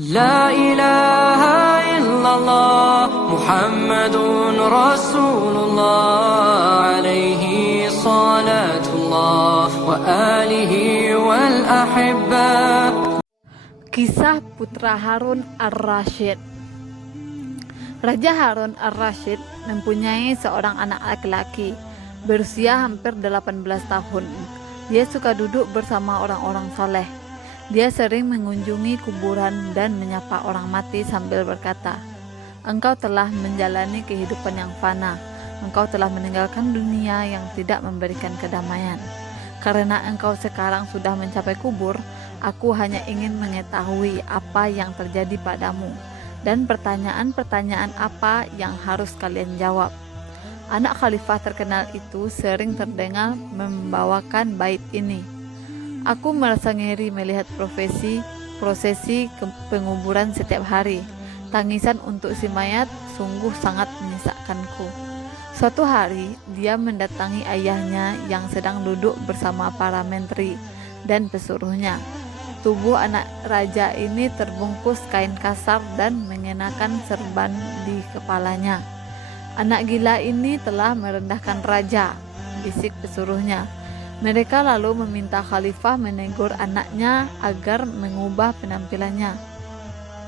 لا إله إلا الله محمد رسول الله عليه صلاة الله وآله والأحبة. Kisah Putra Harun Ar-Rasyid. Raja Harun Ar-Rasyid mempunyai seorang anak laki-laki berusia hampir 18 tahun. Dia suka duduk bersama orang-orang soleh. Dia sering mengunjungi kuburan dan menyapa orang mati sambil berkata, "Engkau telah menjalani kehidupan yang fana. Engkau telah meninggalkan dunia yang tidak memberikan kedamaian. Karena engkau sekarang sudah mencapai kubur, aku hanya ingin mengetahui apa yang terjadi padamu dan pertanyaan-pertanyaan apa yang harus kalian jawab." Anak khalifah terkenal itu sering terdengar membawakan bait ini. "Aku merasa ngeri melihat prosesi penguburan setiap hari. Tangisan untuk si mayat sungguh sangat menyesakkanku." Suatu hari, dia mendatangi ayahnya yang sedang duduk bersama para menteri dan pesuruhnya. Tubuh anak raja ini terbungkus kain kasar dan mengenakan serban di kepalanya. "Anak gila ini telah merendahkan raja," bisik pesuruhnya. Mereka lalu meminta khalifah menegur anaknya agar mengubah penampilannya.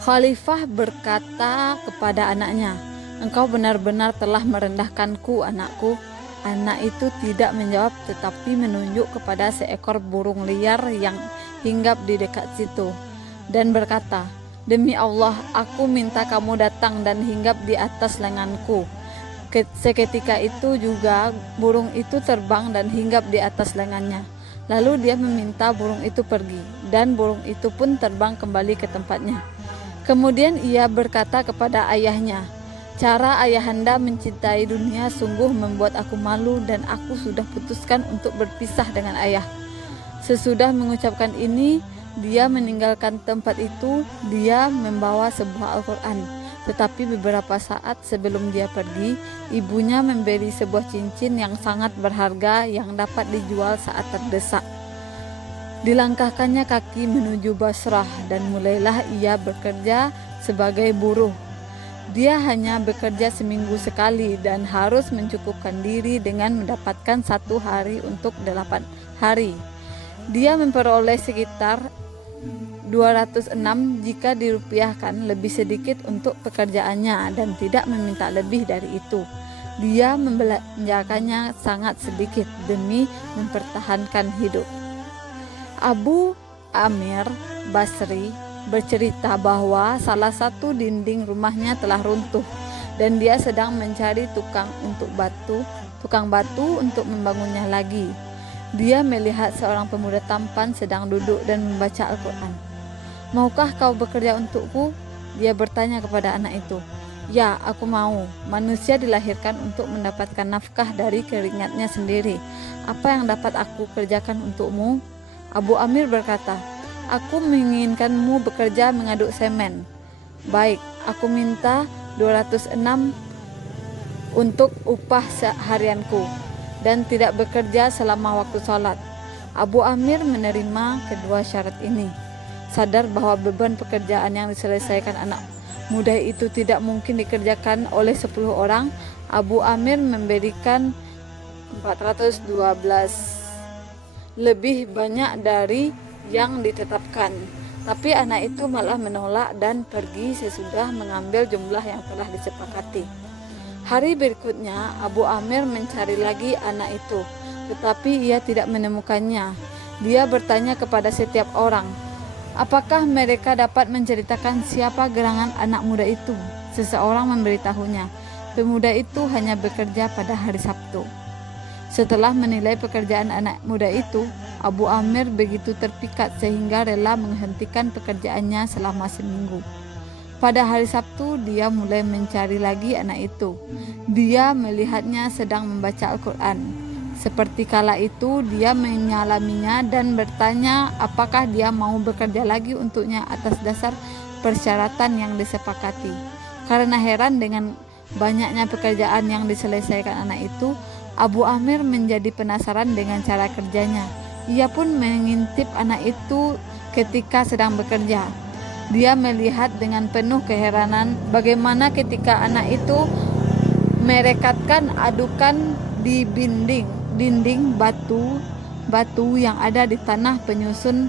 Khalifah berkata kepada anaknya, "Engkau benar-benar telah merendahkanku, anakku." Anak itu tidak menjawab tetapi menunjuk kepada seekor burung liar yang hinggap di dekat situ dan berkata, "Demi Allah, aku minta kamu datang dan hinggap di atas lenganku." Seketika itu juga burung itu terbang dan hinggap di atas lengannya. Lalu dia meminta burung itu pergi, dan burung itu pun terbang kembali ke tempatnya. Kemudian ia berkata kepada ayahnya, "Cara ayahanda mencintai dunia sungguh membuat aku malu dan aku sudah putuskan untuk berpisah dengan ayah." Sesudah mengucapkan ini, dia meninggalkan tempat itu. Dia membawa sebuah Al-Quran. Tetapi beberapa saat sebelum dia pergi, ibunya memberi sebuah cincin yang sangat berharga yang dapat dijual saat terdesak. Dilangkahkannya kaki menuju Basrah dan mulailah ia bekerja sebagai buruh. Dia hanya bekerja seminggu sekali dan harus mencukupkan diri dengan mendapatkan 1 hari untuk 8 hari. Dia memperoleh sekitar 206 jika dirupiahkan, lebih sedikit untuk pekerjaannya dan tidak meminta lebih dari itu. Dia membelanjakannya sangat sedikit demi mempertahankan hidup. Abu Amir Basri bercerita bahwa salah satu dinding rumahnya telah runtuh dan dia sedang mencari tukang batu untuk membangunnya lagi. Dia melihat seorang pemuda tampan sedang duduk dan membaca Al-Quran. "Maukah kau bekerja untukku?" dia bertanya kepada anak itu. "Ya, aku mau. Manusia dilahirkan untuk mendapatkan nafkah dari keringatnya sendiri. Apa yang dapat aku kerjakan untukmu?" Abu Amir berkata, "Aku menginginkanmu bekerja mengaduk semen." "Baik, aku minta 206 untuk upah seharianku dan tidak bekerja selama waktu sholat." Abu Amir menerima kedua syarat ini. Sadar bahwa beban pekerjaan yang diselesaikan anak muda itu tidak mungkin dikerjakan oleh 10 orang, Abu Amir memberikan 412, lebih banyak dari yang ditetapkan. Tapi anak itu malah menolak dan pergi sesudah mengambil jumlah yang telah disepakati. Hari berikutnya, Abu Amir mencari lagi anak itu, tetapi ia tidak menemukannya. Dia bertanya kepada setiap orang, "Apakah mereka dapat menceritakan siapa gerangan anak muda itu?" Seseorang memberitahunya, pemuda itu hanya bekerja pada hari Sabtu. Setelah menilai pekerjaan anak muda itu, Abu Amir begitu terpikat sehingga rela menghentikan pekerjaannya selama seminggu. Pada hari Sabtu, dia mulai mencari lagi anak itu. Dia melihatnya sedang membaca Al-Quran. Seperti kala itu, dia menyalaminya dan bertanya apakah dia mau bekerja lagi untuknya atas dasar persyaratan yang disepakati. Karena heran dengan banyaknya pekerjaan yang diselesaikan anak itu, Abu Amir menjadi penasaran dengan cara kerjanya. Ia pun mengintip anak itu ketika sedang bekerja. Dia melihat dengan penuh keheranan bagaimana ketika anak itu merekatkan adukan di dinding batu yang ada di tanah penyusun.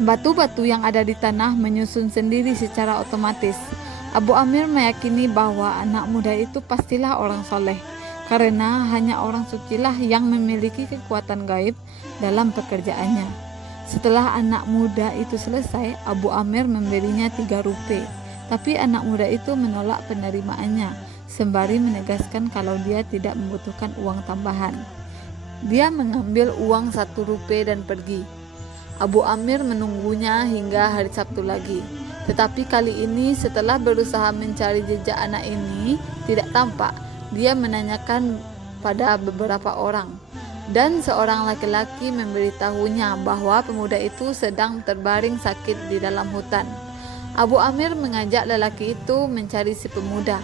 Batu-batu yang ada di tanah menyusun sendiri secara otomatis. Abu Amir meyakini bahwa anak muda itu pastilah orang soleh, karena hanya orang sucilah yang memiliki kekuatan gaib dalam pekerjaannya. Setelah anak muda itu selesai, Abu Amir memberinya 3 rupiah, tapi anak muda itu menolak penerimaannya, sembari menegaskan kalau dia tidak membutuhkan uang tambahan. Dia mengambil uang 1 rupiah dan pergi. Abu Amir menunggunya hingga hari Sabtu lagi. Tetapi kali ini setelah berusaha mencari jejak anak ini tidak tampak, dia menanyakan pada beberapa orang. Dan seorang laki-laki memberitahunya bahwa pemuda itu sedang terbaring sakit di dalam hutan. Abu Amir mengajak lelaki itu mencari si pemuda.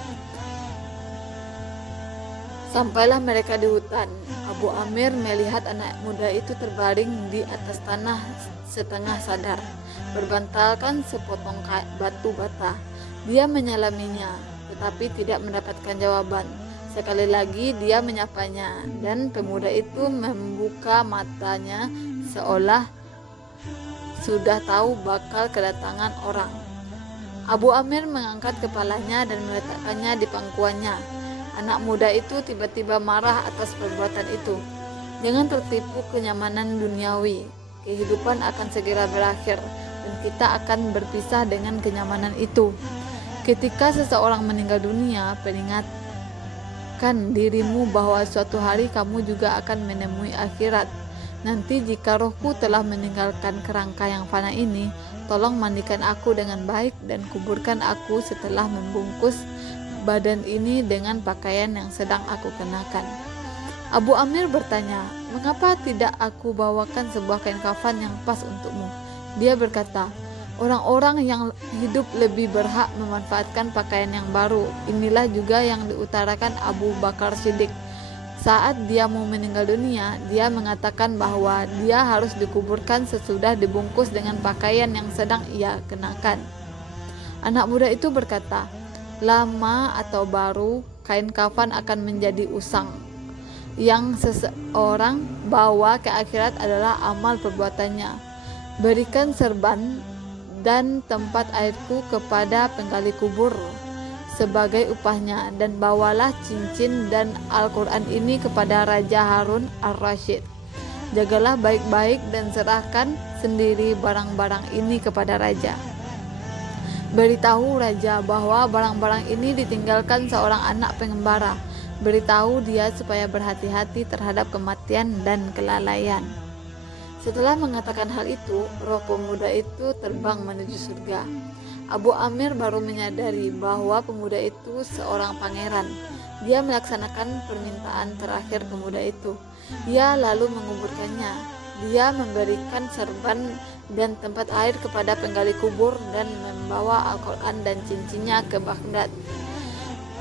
Sampailah mereka di hutan. Abu Amir melihat anak muda itu terbaring di atas tanah setengah sadar, berbantalkan sepotong batu bata. Dia menyalaminya, tetapi tidak mendapatkan jawaban. Sekali lagi dia menyapanya, dan pemuda itu membuka matanya seolah sudah tahu bakal kedatangan orang. Abu Amir mengangkat kepalanya dan meletakkannya di pangkuannya. Anak muda itu tiba-tiba marah atas perbuatan itu. Jangan tertipu kenyamanan duniawi. Kehidupan akan segera berakhir dan kita akan berpisah dengan kenyamanan itu. Ketika seseorang meninggal dunia, peringatkan dirimu bahwa suatu hari kamu juga akan menemui akhirat. Nanti jika rohku telah meninggalkan kerangka yang fana ini, tolong mandikan aku dengan baik dan kuburkan aku setelah membungkus badan ini dengan pakaian yang sedang aku kenakan. Abu Amir bertanya, mengapa tidak aku bawakan sebuah kain kafan yang pas untukmu? Dia berkata, orang-orang yang hidup lebih berhak memanfaatkan pakaian yang baru. Inilah juga yang diutarakan Abu Bakar Siddiq. Saat dia mau meninggal dunia, dia mengatakan bahwa dia harus dikuburkan sesudah dibungkus dengan pakaian yang sedang ia kenakan. Anak muda itu berkata, lama atau baru, kain kafan akan menjadi usang. Yang seseorang bawa ke akhirat adalah amal perbuatannya. Berikan serban dan tempat airku kepada penggali kubur sebagai upahnya, dan bawalah cincin dan Al-Quran ini kepada Raja Harun Ar-Rasyid. Jagalah baik-baik dan serahkan sendiri barang-barang ini kepada raja. Beritahu raja bahwa barang-barang ini ditinggalkan seorang anak pengembara. Beritahu dia supaya berhati-hati terhadap kematian dan kelalaian. Setelah mengatakan hal itu, roh pemuda itu terbang menuju surga. Abu Amir baru menyadari bahwa pemuda itu seorang pangeran. Dia melaksanakan permintaan terakhir pemuda itu. Ia lalu menguburkannya. Dia memberikan serban dan tempat air kepada penggali kubur dan membawa Al-Quran dan cincinnya ke Baghdad.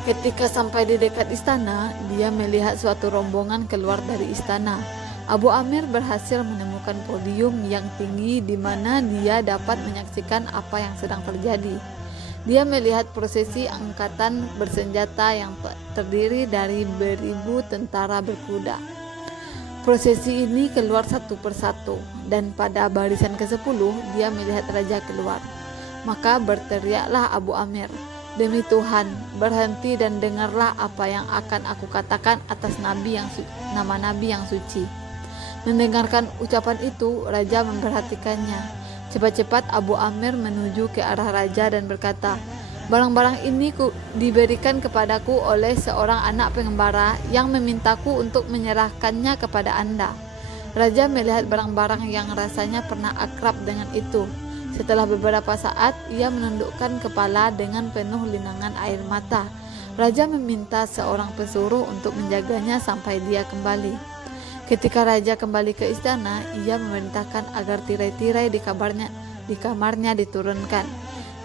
Ketika sampai di dekat istana, dia melihat suatu rombongan keluar dari istana. Abu Amir berhasil menemukan podium yang tinggi di mana dia dapat menyaksikan apa yang sedang terjadi. Dia melihat prosesi angkatan bersenjata yang terdiri dari beribu tentara berkuda. Prosesi ini keluar satu persatu, dan pada barisan ke-10 dia melihat raja keluar. Maka berteriaklah Abu Amir, demi Tuhan, berhenti dan dengarlah apa yang akan aku katakan atas nama Nabi yang suci. Mendengarkan ucapan itu, raja memperhatikannya. Cepat-cepat Abu Amir menuju ke arah raja dan berkata, barang-barang ini diberikan kepadaku oleh seorang anak pengembara yang memintaku untuk menyerahkannya kepada Anda. Raja melihat barang-barang yang rasanya pernah akrab dengan itu. Setelah beberapa saat, ia menundukkan kepala dengan penuh linangan air mata. Raja meminta seorang pesuruh untuk menjaganya sampai dia kembali. Ketika raja kembali ke istana, ia memerintahkan agar tirai-tirai di kamarnya diturunkan.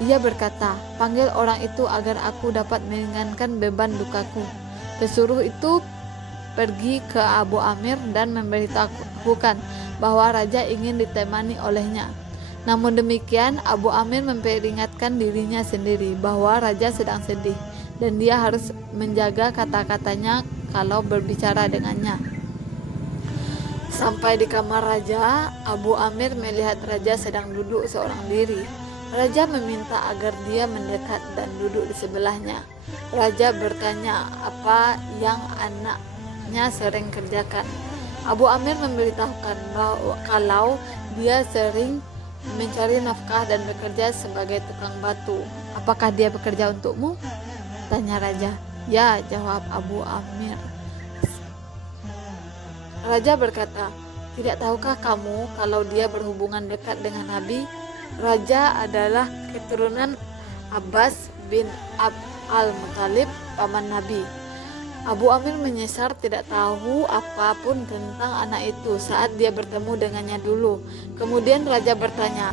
Ia berkata, panggil orang itu agar aku dapat meringankan beban dukaku. Pesuruh itu pergi ke Abu Amir dan memberitahukan bahwa raja ingin ditemani olehnya. Namun demikian, Abu Amir memperingatkan dirinya sendiri bahwa raja sedang sedih dan dia harus menjaga kata-katanya kalau berbicara dengannya. Sampai di kamar raja, Abu Amir melihat raja sedang duduk seorang diri. Raja meminta agar dia mendekat dan duduk di sebelahnya. Raja bertanya apa yang anaknya sering kerjakan. Abu Amir memberitahukan bahwa kalau dia sering mencari nafkah dan bekerja sebagai tukang batu. Apakah dia bekerja untukmu? Tanya raja. Ya, jawab Abu Amir. Raja berkata, tidak tahukah kamu kalau dia berhubungan dekat dengan Nabi? Raja adalah keturunan Abbas bin Al-Muttalib, paman Nabi. Abu Amir menyesal tidak tahu apapun tentang anak itu saat dia bertemu dengannya dulu. Kemudian raja bertanya,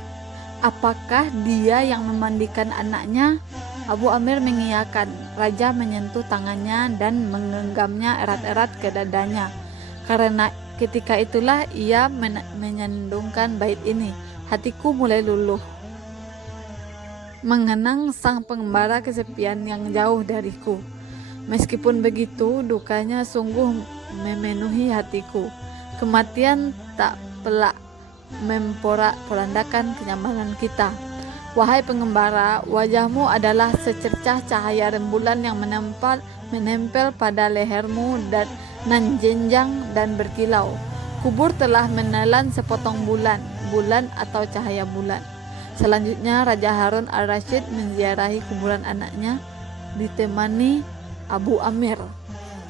apakah dia yang memandikan anaknya? Abu Amir mengiyakan. Raja menyentuh tangannya dan menggenggamnya erat-erat ke dadanya. Karena ketika itulah ia menyandungkan bait ini, hatiku mulai luluh mengenang sang pengembara kesepian yang jauh dariku. Meskipun begitu, dukanya sungguh memenuhi hatiku. Kematian tak pelak memporak-porandakan kenyamanan kita. Wahai pengembara, wajahmu adalah secercah cahaya rembulan yang menempel pada lehermu dan nan jenjang dan berkilau. Kubur telah menelan sepotong bulan atau cahaya bulan. Selanjutnya Raja Harun al-Rasyid menziarahi kuburan anaknya ditemani Abu Amir.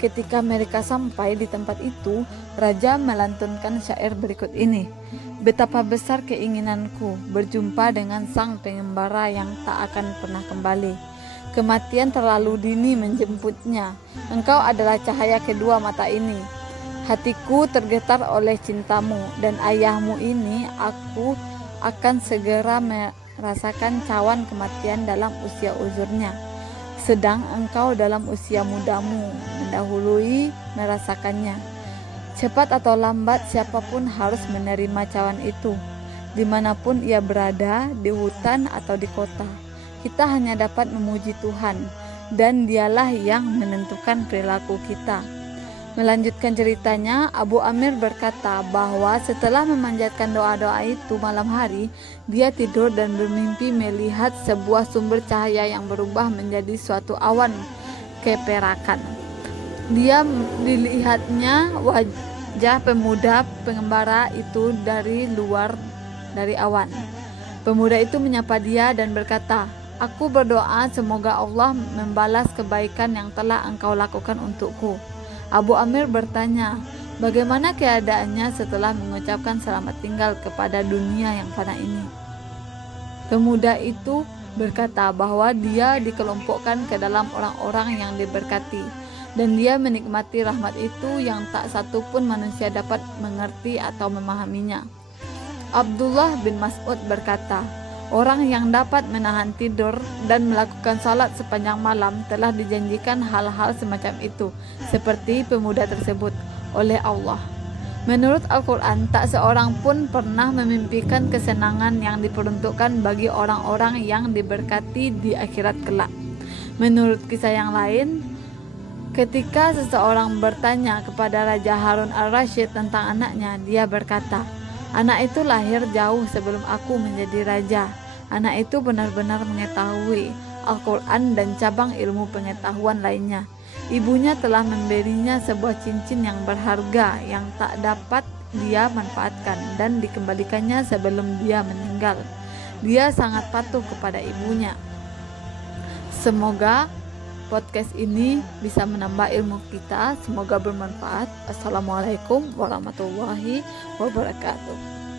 Ketika mereka sampai di tempat itu, raja melantunkan syair berikut ini. Betapa besar keinginanku berjumpa dengan sang pengembara yang tak akan pernah kembali. Kematian terlalu dini menjemputnya. Engkau adalah cahaya kedua mata ini. Hatiku tergetar oleh cintamu, dan ayahmu ini aku akan segera merasakan cawan kematian dalam usia uzurnya. Sedang engkau dalam usia mudamu mendahului merasakannya. Cepat atau lambat siapapun harus menerima cawan itu, dimanapun ia berada, di hutan atau di kota. Kita hanya dapat memuji Tuhan, dan dialah yang menentukan perilaku kita. Melanjutkan ceritanya, Abu Amir berkata bahwa setelah memanjatkan doa-doa itu malam hari, dia tidur dan bermimpi melihat sebuah sumber cahaya yang berubah menjadi suatu awan keperakan. Dia dilihatnya wajah pemuda pengembara itu dari luar dari awan. Pemuda itu menyapa dia dan berkata, aku berdoa semoga Allah membalas kebaikan yang telah engkau lakukan untukku. Abu Amir bertanya, bagaimana keadaannya setelah mengucapkan selamat tinggal kepada dunia yang fana ini? Pemuda itu berkata bahwa dia dikelompokkan ke dalam orang-orang yang diberkati, dan dia menikmati rahmat itu yang tak satu pun manusia dapat mengerti atau memahaminya. Abdullah bin Mas'ud berkata, orang yang dapat menahan tidur dan melakukan salat sepanjang malam telah dijanjikan hal-hal semacam itu, seperti pemuda tersebut, oleh Allah. Menurut Al-Quran, tak seorang pun pernah memimpikan kesenangan yang diperuntukkan bagi orang-orang yang diberkati di akhirat kelak. Menurut kisah yang lain, ketika seseorang bertanya kepada Raja Harun al-Rasyid tentang anaknya, dia berkata, anak itu lahir jauh sebelum aku menjadi raja. Anak itu benar-benar mengetahui Al-Quran dan cabang ilmu pengetahuan lainnya. Ibunya telah memberinya sebuah cincin yang berharga yang tak dapat dia manfaatkan dan dikembalikannya sebelum dia meninggal. Dia sangat patuh kepada ibunya. Semoga podcast ini bisa menambah ilmu kita. Semoga bermanfaat. Assalamualaikum warahmatullahi wabarakatuh.